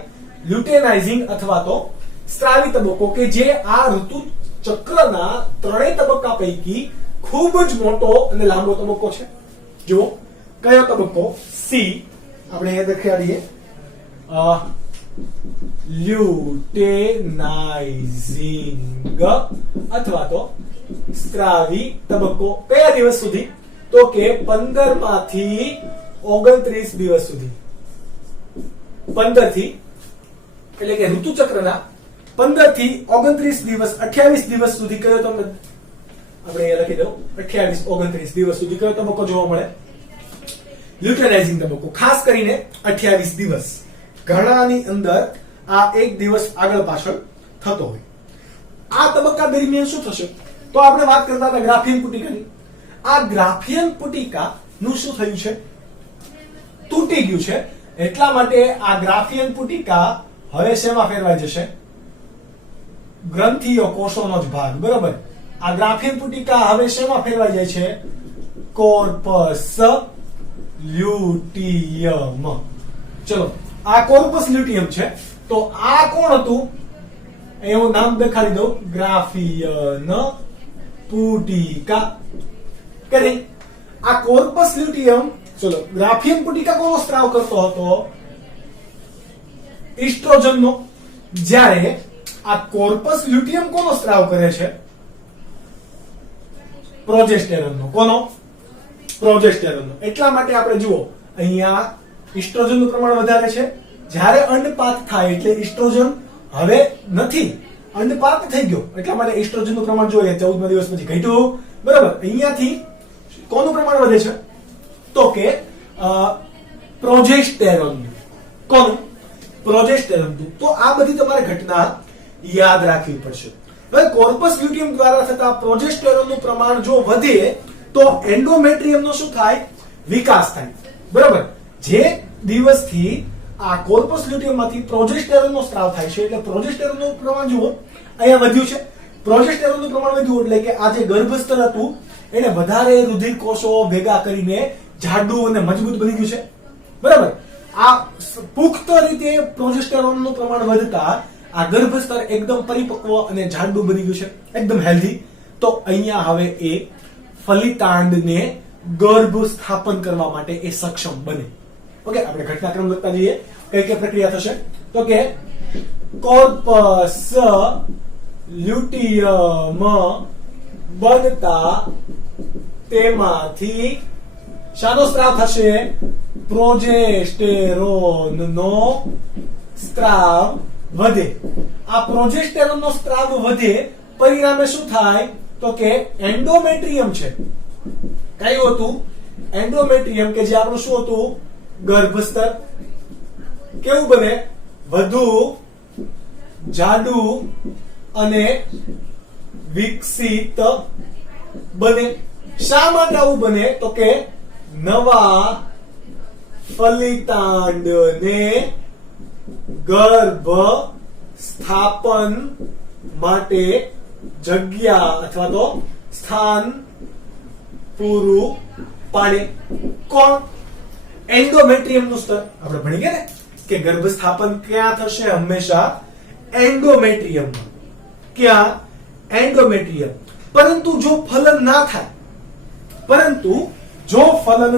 લ્યુટેનાઇઝિંગ અથવા તો સ્ત્રાવી તબક્કો, કે જે આ ઋતુ ચક્રના ત્રણેય તબક્કા પૈકી ખૂબ જ મોટો અને લાંબો તબક્કો છે. જુઓ કયો તબક્કો? સી. આપણે અહીંયા દેખાડીએ લ્યુટેનાઇઝિંગ અથવા તો સ્ત્રાવી તબક્કો. કયા દિવસ સુધી? તો કે 15 માંથી 29 દિવસ સુધી. 15 થી એટલે કે ઋતુચક્રના 15 થી 29 દિવસ, 28 દિવસ સુધી કયો તમને આપણે અહીંયા લખી દઉં 28 29 દિવસ સુધી કયો તબક્કો જોવા મળે? લ્યુટેનાઇઝિંગ તબક્કો. ખાસ કરીને 28 દિવસ. ઘણાની અંદર આ એક દિવસ આગળ પાછળ થતો હોય. આ તબક્કા દરમિયાન શું થશે? તો આપણે વાત કરતા હતા ગ્રાફિયન પુટિકાની. આ ગ્રાફિયન પુટિકા નું શું થયું છે? તૂટી ગયું છે. એટલા માટે આ ગ્રાફિયન પુટિકા હવે શેમાં ફેરવાઈ જશે? ગ્રંથિઓ કોષોનો જ ભાગ. બરોબર? આ ગ્રાફિયન પુટિકા હવે શેમાં ફેરવાઈ જાય છે? Corpus luteum. ચલો, આ કોર્પસ લ્યુટિયમ છે. તો આ કોણ હતું? એવું નામ દેખાડી દઉં, ગ્રાફિયન પુટિકા. કરી આ કોર્પસ લ્યુટિયમ, ચલો ગ્રાફિયન પુટિકા કોનો સ્ત્રાવ કરતો હતો? ઇસ્ટ્રોજનનો. જ્યારે આ કોર્પસ લ્યુટિયમ કોનો સ્ત્રાવ કરે છે? પ્રોજેસ્ટેરોનનો. કોનો? પ્રોજેસ્ટેરોનનો. એટલા માટે આપણે જુઓ અહીંયા ઇસ્ટ્રોજનનું પ્રમાણ વધારે છે. જ્યારે અંડપાત થાય એટલે ઇસ્ટ્રોજન હવે નથી, અંડપાત થઈ ગયો, એટલા માટે ઇસ્ટ્રોજનનું પ્રમાણ જોઈએ 14મા દિવસ પછી ઘટ્યું. બરાબર. અહીંયાથી કોનું પ્રમાણ વધે છે? તો કે પ્રોજેસ્ટેરોન. કોનું? પ્રોજેસ્ટેરોન. તો આ બધી તમારે ઘટના યાદ રાખવી પડશે. હવે કોર્પસ લ્યુટિયમ દ્વારા થતા પ્રોજેસ્ટેરોનનું પ્રમાણ જો વધે તો એન્ડોમેટ્રિયમનો શું થાય? વિકાસ થાય. બરાબર. જે દિવસથી આ કોર્પસ લ્યુટિયમમાંથી પ્રોજેસ્ટેરોનનો સ્ત્રાવ થાય છે એટલે પ્રોજેસ્ટેરોનનું પ્રમાણ જુઓ અહીંયા વધ્યું છે. પ્રોજેસ્ટેરોનનું પ્રમાણ વધ્યું એટલે કે આ જે ગર્ભસ્તર હતું એને વધારે રુધિર કોષો ભેગા કરીને જાડું અને મજબૂત બની ગયું છે. બરાબર. આ પુખ્ત રીતે પ્રોજેસ્ટેરોનનું પ્રમાણ વધતા આ ગર્ભસ્તર એકદમ પરિપક્વ અને જાડું બની ગયું છે, એકદમ હેલ્ધી. તો અહીંયા હવે એ ફલિતાંડને ગર્ભ સ્થાપન કરવા માટે એ સક્ષમ બને. ઓકે, આપણે ઘટનાક્રમ લખતા જઈએ. કઈ કઈ પ્રક્રિયા થશે? તો કે કોર્પસ લ્યુટિયમ બનતા તેમાંથી શાનો સ્ત્રાવ થશે? પ્રોજેસ્ટેરોનનો સ્ત્રાવ વધે. આ પ્રોજેસ્ટેરોનનો સ્ત્રાવ વધે પરિણામે શું થાય? તો કે એન્ડોમેટ્રિયમ છે. કયું હતું? એન્ડોમેટ્રિયમ, કે જે આપણું શું હતું? ગર્ભસ્તર. કેવું બને? વધુ જાડું અને વિકસિત બને. શા માટે આવું બને? તો કે નવા ફલિતાંડને ગર્ભ સ્થાપન માટે જગ્યા અથવા તો સ્થાન પૂરું પાડે. કોણ? એન્ડોમેટ્રિયમનું સ્તર. આપણે ભણી ગયા ને કે ગર્ભ સ્થાપન ક્યાં થશે? હંમેશા એન્ડોમેટ્રિયમમાં. ક્યાં? એન્ડોમેટ્રિયમ. પરંતુ જો ફલન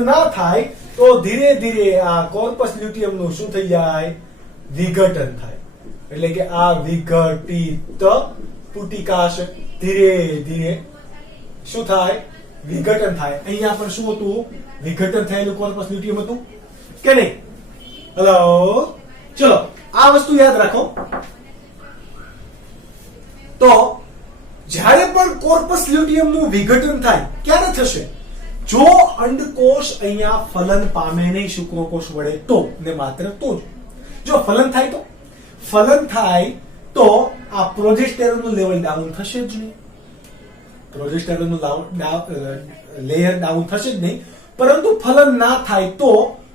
ના થાય તો ધીરે ધીરે આ કોર્પસ લ્યુટિયમનું શું થઈ જાય? વિઘટન થાય. એટલે કે આ વિઘટિત પુટિકા હશે. ધીરે ધીરે શું થાય? વિઘટન થાય. અહીંયા પણ શું હતું? વિઘટન થયેલું કોર્પસ લ્યુટિયમ હતું કે નહીં? હેલો, ચલો આ વસ્તુ યાદ રાખો. તો જ્યારે પણ કોર્પસ લ્યુટિયમનું વિઘટન થાય ક્યારે થશે? જો અંડકોષ અહીંયા ફલન પામે નહીં શુક્રકોષ વડે તો, ને માત્ર તો જ. જો ફલન થાય તો આ પ્રોજેસ્ટેરોનનું લેવલ ડાઉન થશે જ નહીં. પ્રોજેસ્ટેરોનનું લેયર ડાઉન થશે જ નહીં. પરંતુ ફલન ના થાય તો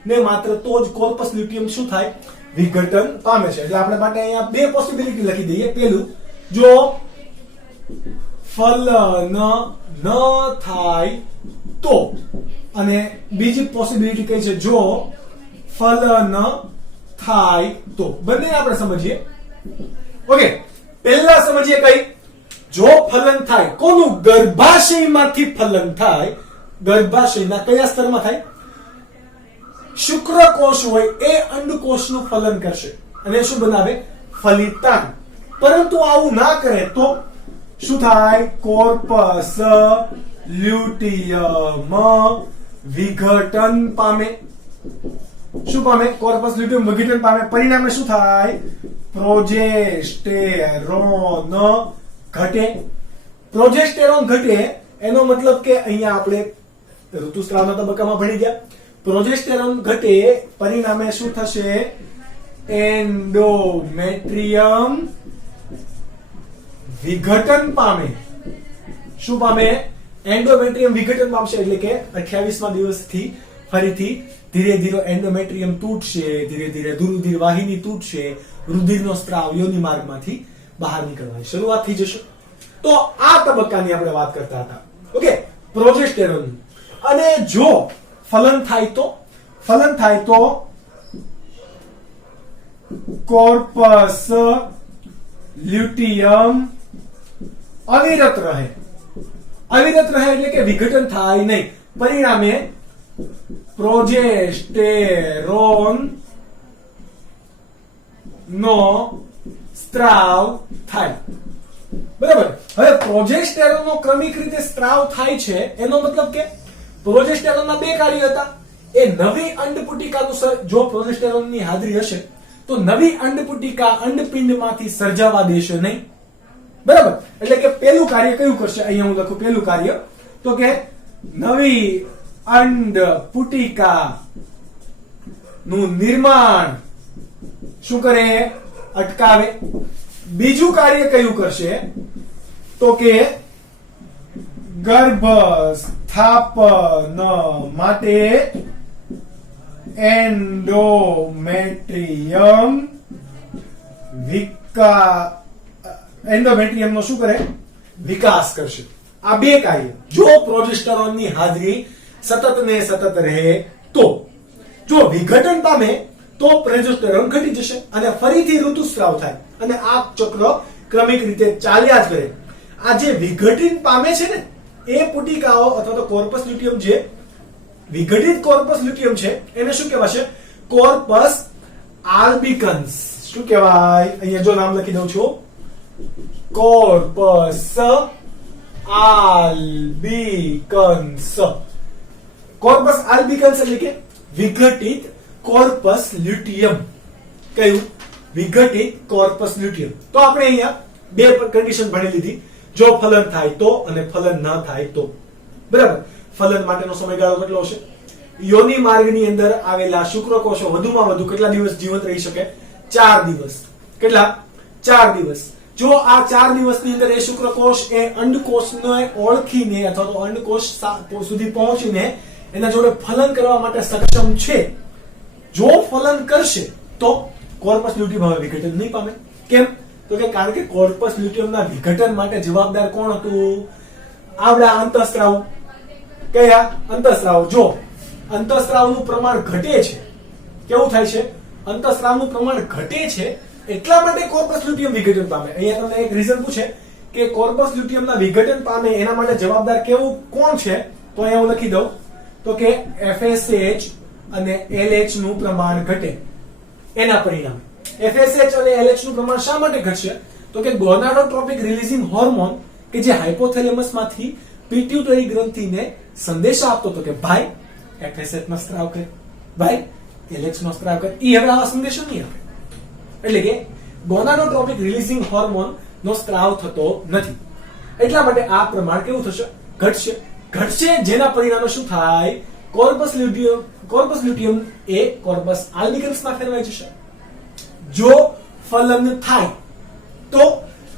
ને માત્ર તો જ કોર્પસ લ્યુટિયમ શું થાય? વિઘટન પામે છે. એટલે આપણે માટે અહીંયા બે પોસિબિલિટી લખી દઈએ. પહેલું, જો ફલન ન થાય તો, અને બીજી પોસિબિલિટી કઈ છે? જો ફલન થાય તો. બંને આપણે સમજીએ. ઓકે, પહેલા સમજીએ કઈ? જો ફલન થાય. કોનું? ગર્ભાશયમાંથી ફલન થાય. ગર્ભાશયના કયા સ્તરમાં થાય? શુક્રકોષ હોય એ અંડકોષનું ફલન કરશે અને શું બનાવે? ફલિતાંડ. પરંતુ આવું ના કરે તો શું થાય? કોર્પસ લ્યુટિયમ વિઘટન પામે. શું પામે? કોર્પસ લ્યુટિયમ વિઘટન પામે. પરિણામે શું થાય? પ્રોજેસ્ટેરોન ઘટે. પ્રોજેસ્ટેરોન ઘટે એનો મતલબ કે અહીંયા આપણે ઋતુસ્રાવના તબક્કામાં ભણી ગયા. પ્રોજેસ્ટેરોન ઘટે પરિણામે શું થશે? એન્ડોમેટ્રિયમ વિઘટન પામે. શું પામે? એન્ડોમેટ્રિયમ વિઘટન પામશે. એટલે કે 28મા દિવસથી ફરીથી ધીરે ધીરે એન્ડોમેટ્રિયમ તૂટશે, ધીરે ધીરે રુધિર વાહિની તૂટશે, રુધિરનો સ્ત્રાવ યોનિ માર્ગમાંથી બહાર નીકળવાની શરૂઆત થઈ જશે. તો આ તબક્કાની આપણે વાત કરતા હતા. Okay, progesterone. અને જો ફલન થાય તો કોર્પસ લ્યુટિયમ અવિરત રહે. અવિરત રહે એટલે કે વિઘટન થાય નહીં. પરિણામે પ્રોજેસ્ટેરોન નો સ્ત્રાવ થાય. બરાબર. હવે પ્રોજેસ્ટેરોન નો ક્રમિક રીતે સ્ત્રાવ થાય છે એનો મતલબ કે પ્રોજેસ્ટેરોનના બે કાર્ય હતા. એ નવી અંડપુટિકાનું જો પ્રોજેસ્ટેરોનની હાજરી હશે તો નવી અંડપુટિકા અંડપિંડમાંથી સર્જાવા દેશે નહીં. બરાબર. એટલે કે પહેલું કાર્ય કયું કરશે? અહીંયા હું લખું પહેલું કાર્ય તો કે નવી અંડપુટિકા નું નિર્માણ શું કરે? અટકાવે. બીજું કાર્ય કયું કરશે? તો કે ગર્ભ સ્થાપન માટે એન્ડોમેટ્રિયમ નો શું કરે? વિકાસ કરશે. આ બે કાર્ય જો પ્રોજેસ્ટેરોનની હાજરી સતત ને સતત રહે તો. જો વિઘટન પામે તો પ્રોજેસ્ટેરોન ઘટી જશે અને ફરીથી ઋતુસ્રાવ થાય અને આ ચક્ર ક્રમિક રીતે ચાલ્યા જ કરે. આ જે વિઘટન પામે છે ને એ પુટિકાઓ અથવા તો કોર્પસ લ્યુટિયમ, જે વિઘટિત કોર્પસ લ્યુટિયમ છે એને શું કહેવાશે? કોર્પસ આલ્બિકન્સ. શું કહેવાય? અહીંયા જો નામ લખી દઉં છું, કોર્પસ આલ્બિકન્સ. કોર્પસ આલ્બિકન્સ એટલે કે વિઘટિત કોર્પસ લ્યુટિયમ. કયું? વિઘટિત કોર્પસ લ્યુટિયમ. તો આપણે અહીંયા બે કન્ડિશન ભણી લીધી. જો ફલન થાય તો અને ફલન ન થાય તો. બરાબર. ફલન માટેનો સમયગાળો કેટલો હશે? યોનિ માર્ગની અંદર આવેલા શુક્રકોષો વધુમાં વધુ કેટલા દિવસ જીવંત રહી શકે? 4 દિવસ. કેટલા? 4 દિવસ. જો આ 4 દિવસની અંદર એ શુક્રકોષ એ અંડકોષને ઓળખીને અથવા તો અંડકોષ સુધી પહોંચીને એના જોડે ફલન કરવા માટે સક્ષમ છે. જો ફલન કરશે તો કોર્પસ લ્યુટિયમ હવે વિઘટન નહીં પામે. કેમ? તો કે કારણ કે કોર્પસ લ્યુટિયમના વિઘટન માટે જવાબદાર કોણ હતું? આવડા અંતઃસ્ત્રાવ. કયા? અંતઃસ્ત્રાવ. જો અંતઃસ્ત્રાવનું પ્રમાણ ઘટે છે, કેવું થાય છે? અંતઃસ્ત્રાવનું પ્રમાણ ઘટે છે એટલા માટે કોર્પસ લ્યુટિયમ વિઘટન પામે. અહીંયા તમને એક રીઝન પૂછે કે કોર્પસ લ્યુટિયમના વિઘટન પામે એના માટે જવાબદાર કેવું કોણ છે? તો અહીંયા હું લખી દઉં તો કે FSH અને LH નું પ્રમાણ ઘટે. એના પરિણામે FSH અને LH નું પ્રમાણ શા માટે ઘટશે? તો કે ગોનાડોટ્રોપિક રિલીઝિંગ હોર્મોન કે જે હાઇપોથેલેમસ માંથી પિટ્યુટરી ગ્રંથિને સંદેશો આપતો હતો કે ભાઈ FSH નો સ્ત્રાવ કર, ભાઈ LH નો સ્ત્રાવ કર, એ હવે આવા સંદેશો નહીં આપે. એટલે કે ગોનાડોટ્રોપિક રિલીઝિંગ હોર્મોન નો સ્ત્રાવ થતો નથી. એટલા માટે આ પ્રમાણ કેવું થશે? ઘટશે. ઘટશે જેના પરિણામે શું થાય? કોર્પસ લ્યુટિયમ એ કોર્પસ આલ્બિકન્સમાં ફેરવાઈ જશે. જો ફલન થાય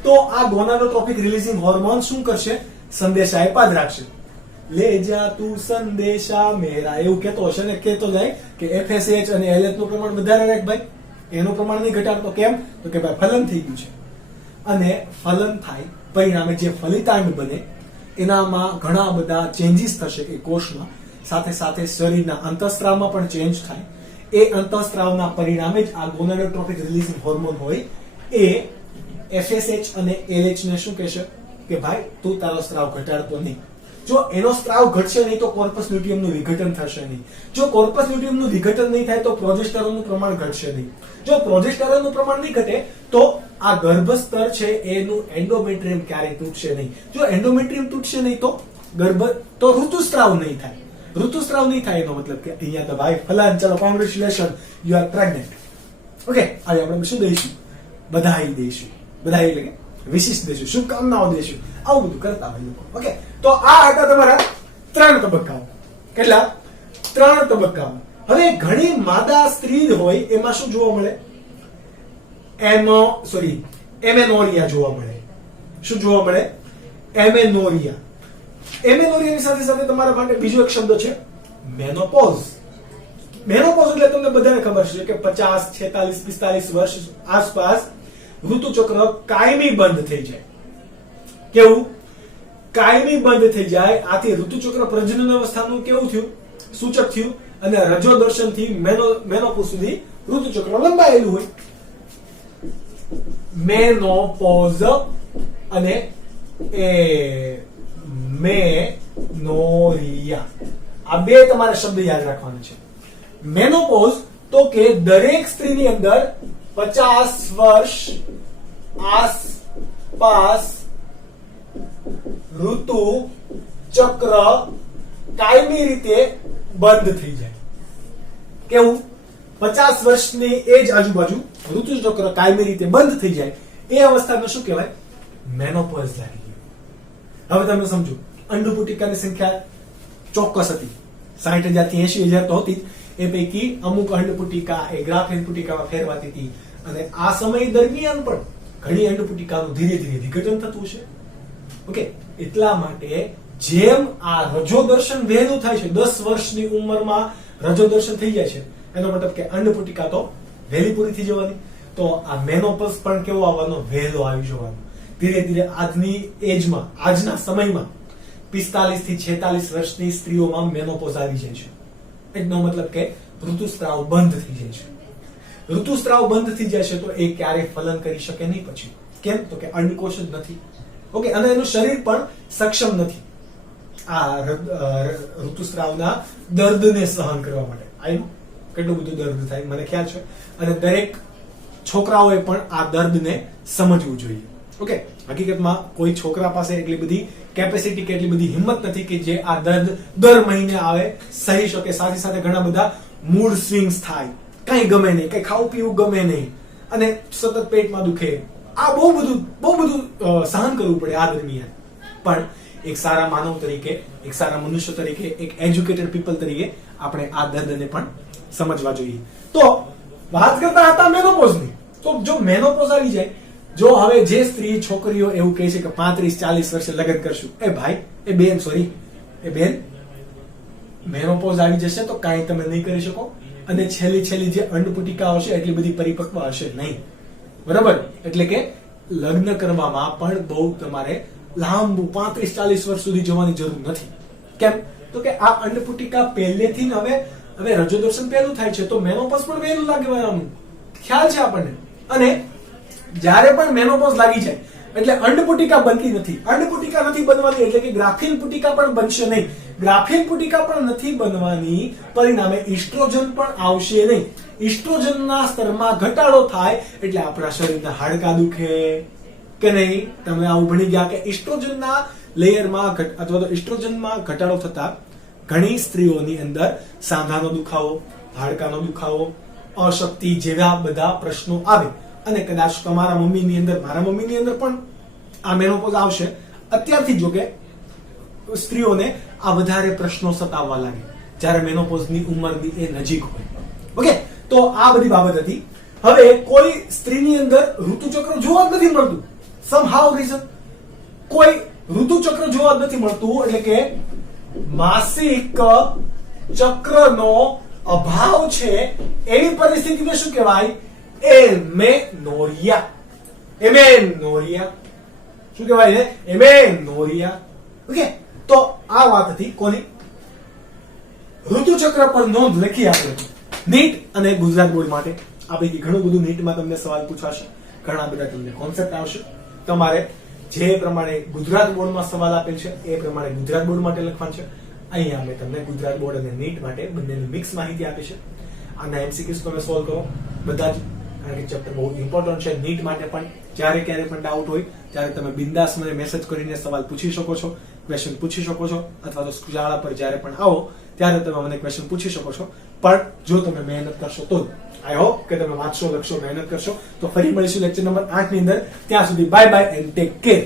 તો આ ગોનાડોટ્રોપિક રિલીઝિંગ હોર્મોન શું કરશે? સંદેશા આપ્યા જ રાખશે. લે જા તું સંદેશા મેરા, એવું કહેતો હશે ને, કહેતો જાય કે FSH અને LH નું પ્રમાણ વધારે રાખ ભાઈ, એનું પ્રમાણ નહીં ઘટાડતો. કેમ? તો કે ભાઈ ફલન થઈ ગયું છે. અને ફલન થાય પરિણામે જે ફલિતાંડ બને એનામાં ઘણા બધા ચેન્જીસ થશે એ કોષમાં. સાથે સાથે શરીરના અંતઃસ્ત્રાવમાં પણ ચેન્જ થાય. એ અંતઃસ્ત્રાવના પરિણામે જ આ ગોનાડોટ્રોપિક રિલીઝિંગ હોર્મોન હોય એ FSH અને LH ને શું કહેશે કે ભાઈ તું તારો સ્ત્રાવ ઘટાડતો નહીં. જો એનો સ્ત્રાવ ઘટશે નહીં તો કોર્પસ લ્યુટિયમનું વિઘટન થશે નહીં. જો કોર્પસ લ્યુટિયમનું વિઘટન નહીં થાય તો પ્રોજેસ્ટેરોનનું પ્રમાણ ઘટશે નહીં. જો પ્રોજેસ્ટેરોનનું પ્રમાણ નહીં ઘટે તો આ ગર્ભસ્તર છે એનું એન્ડોમેટ્રિયમ ક્યારેય તૂટશે નહીં. જો એન્ડોમેટ્રિયમ તૂટશે નહીં તો ઋતુસ્ત્રાવ નહીં થાય. ઋતુસ્ત્રાવ નહીં થાય એનો મતલબ કે અહીંયા તો ભાઈ ફલાન, ચલો congratulation, you are pregnant. Okay, હવે આપણે શું દઈશું? બધાઈ દઈશું. બધાઈ એટલે કે વિશિષ્ટ દઈશું, શુભકામનાઓ દઈશું, આવું બધું કરતા હોય લોકો. ઓકે, તો આ હતા તમારા 3 તબક્કાઓ. કેટલા? 3 તબક્કાઓ. હવે ઘણી માદા સ્ત્રી હોય એમાં શું જોવા મળે? એમેનોરિયા જોવા મળે. શું જોવા મળે? એમેનોરિયા. એમેનોરિયાની સાથે સાથે તમારા માટે બીજો એક શબ્દ છે મેનોપોઝ. મેનોપોઝ એટલે તમને બધાને ખબર છે કે 50, 46, 45 વર્ષ આસપાસ ઋતુચક્ર કાયમી બંધ થઈ જાય. કેવું? કાયમી બંધ થઈ જાય. આથી ઋતુચક્ર પ્રજનન અવસ્થાનું કેવું થયું? સૂચક થયું. અને રજો દર્શનથી મેનોપોઝ સુધી ઋતુચક્ર લંબાયેલું હોય. મેનોપોઝ અને મેનોરિયા. આ બે તમારે શબ્દ યાદ રાખવાના છે. મેનોપોઝ તો કે દરેક સ્ત્રીની અંદર 50 વર્ષ આસપાસ ઋતુ ચક્ર કાયમી રીતે બંધ થઈ જાય. કેવું? 50 વર્ષની એજ આજુબાજુ ઋતુ ચક્ર કાયમી રીતે બંધ થઈ જાય એ અવસ્થાને શું કહેવાય? મેનોપોઝ લાગી ગયું. હવે તમે સમજો, અંડુપુટિકાની સંખ્યા ચોક્કસ હતી, 60,000 થી 80,000 તો હતી. એ પૈકી અમુક અંડપુટિકા એ ગ્રાફેન પુટિકામાં ફેરવાતી હતી અને આ સમય દરમિયાન પણ ઘણી અંડપુટિકાનું ધીરે ધીરે વિઘટન થતું છે. ઓકે, એટલા માટે જેમ આ રજોદર્શન વહેલું થાય છે, 10 વર્ષની ઉંમરમાં રજોદર્શન થઈ જાય છે, એનો મતલબ કે અંડપુટિકા તો વહેલી પૂરી થઈ જવાની. તો આ મેનોપોઝ પણ કેવો આવવાનો? વહેલો આવી જવાનો. ધીરે ધીરે આજની એજમાં, આજના સમયમાં 45 થી 46 વર્ષની સ્ત્રીઓમાં મેનોપોઝ આવી જાય છે. એનો મતલબ કે ઋતુસ્રાવ બંધ થઈ જાય છે. ઋતુસ્રાવ બંધ થઈ જાય છે તો એ ક્યારેય ફલન કરી શકે નહીં પછી. કેમ? તો કે અંડકોશ જ નથી. ઓકે, અને એનું શરીર પણ સક્ષમ નથી આ ઋતુસ્રાવના દર્દને સહન કરવા માટે. આઈ નો કેટલું બધું દર્દ થાય મને ખ્યાલ છે, અને દરેક છોકરાઓએ પણ આ દર્દને સમજવું જોઈએ. ઓકે, હકીકતમાં કોઈ છોકરા પાસે એટલી બધી કેપેસિટી કે એટલી બધી હિંમત નથી કે જે આ દર્દ દર મહિને આવે સહી શકે. સાથે સાથે ઘણા બધા મૂડ સ્વિંગ્સ થાય, કઈ ગમે નહીં, કઈ ખાવું પીવું ગમે નહીં, અને સતત પેટમાં દુખે. આ બહુ બધું સહન કરવું પડે આ દરમિયાન. પણ એક સારા માનવ તરીકે, એક સારા મનુષ્ય તરીકે, એક એજ્યુકેટેડ પીપલ તરીકે આપણે આ દર્દને પણ સમજવા જોઈએ. તો વાત કરતા હતા મેનોપોઝની. તો જો મેનોપોઝ આવી જાય, જો હવે જે સ્ત્રી છોકરીઓ એવું કહે છે કે 35-40 વર્ષે લગ્ન કરશું, એ ભાઈ એ બેન મેનોપોઝ આવી જશે તો કાંઈ તમે નહીં કરી શકો. અને છેલ્લી જે અંડપુટિકા હશે એટલી બધી પરિપક્વ હશે નહીં. બરાબર? એટલે કે લગ્ન કરવામાં પણ બહુ તમારે લાંબુ 35-40 વર્ષ સુધી જવાની જરૂર નથી. કેમ? તો કે આ અંડપુટિકા પહેલેથી હવે રજોદર્શન પહેલું થાય છે તો મેનોપોઝ પણ વહેલું લાગવાનું ખ્યાલ છે આપણને. અને જ્યારે પણ મેનોપોઝ લાગી જાય એટલે અંડપુટિકા બનતી નથી. અંડપુટિકા નથી બનવાની એટલે કે ગ્રાફીન પુટિકા પણ બનશે નહીં. ગ્રાફીન પુટિકા પણ નથી બનવાની, પરિણામે ઇસ્ટ્રોજન પણ આવશે નહીં. ઇસ્ટ્રોજનના સ્તરમાં ઘટાડો થાય એટલે આપણા શરીરના હાડકા દુખે કે નહીં? તમે આવું ભણી ગયા કે ઇસ્ટ્રોજનના લેયરમાં અથવા તો ઇસ્ટ્રોજનમાં ઘટાડો થતા ઘણી સ્ત્રીઓની અંદર સાંધાનો દુખાવો, હાડકાનો દુખાવો, અશક્તિ જેવા બધા પ્રશ્નો આવે. અને કદાચ તમારા મમ્મીની અંદર, મારા મમ્મીની અંદર પણ આ મેનોપોઝ આવશે. અત્યારથી જો કે સ્ત્રીઓને આ વધારે પ્રશ્નો સતાવવા લાગે જ્યારે મેનોપોઝની ઉંમરની એ નજીક હોય. ઓકે, તો આ બધી બાબત હતી. હવે કોઈ સ્ત્રીની અંદર ઋતુચક્ર જોવા જ નથી મળતું, સમહાવ રીઝન કોઈ ઋતુચક્ર જોવા જ નથી મળતું, એટલે કે માસિક ચક્રનો અભાવ છે, એવી પરિસ્થિતિને શું કહેવાય? એમેનોરિયા. શું કહેવાય? એમેનોરિયા. ઓકે, તો આ વાત હતી કોની? ઋતુચક્ર પર નોંધ લખી આપણે નીટ અને ગુજરાત બોર્ડ માટે. આ પૈકી ઘણું બધું નીટમાં તમને સવાલ પૂછાશે, ઘણા બધા તમને કોન્સેપ્ટ આવશે. તમારે જે પ્રમાણે ગુજરાત બોર્ડમાં સવાલ આપેલ છે એ પ્રમાણે ગુજરાત બોર્ડ માટે લખવાનું છે. અહીંયા અમે તમને ગુજરાત બોર્ડ અને નીટ માટે બંનેની મિક્સ માહિતી આપી છે. આના એમસીક્યુઝ તમે સોલ્વ કરો બધા જ, કારણ કે ચેપ્ટર બહુ ઇમ્પોર્ટન્ટ છે. નીટ માટે પણ જ્યારે ક્યારે પણ ડાઉટ હોય ત્યારે તમે બિંદાસ મને મેસેજ કરીને સવાલ પૂછી શકો છો, ક્વેશ્ચન પૂછી શકો છો, અથવા તો શાળા પર જ્યારે પણ આવો ત્યારે તમે મને ક્વેશ્ચન પૂછી શકો છો. પણ જો તમે મહેનત કરશો તો આઈ હોપ કે તમે વાંચશો, લખશો, મહેનત કરશો. તો ફરી મળીશું લેક્ચર નંબર 8 ની અંદર. ત્યાં સુધી bye bye and take care.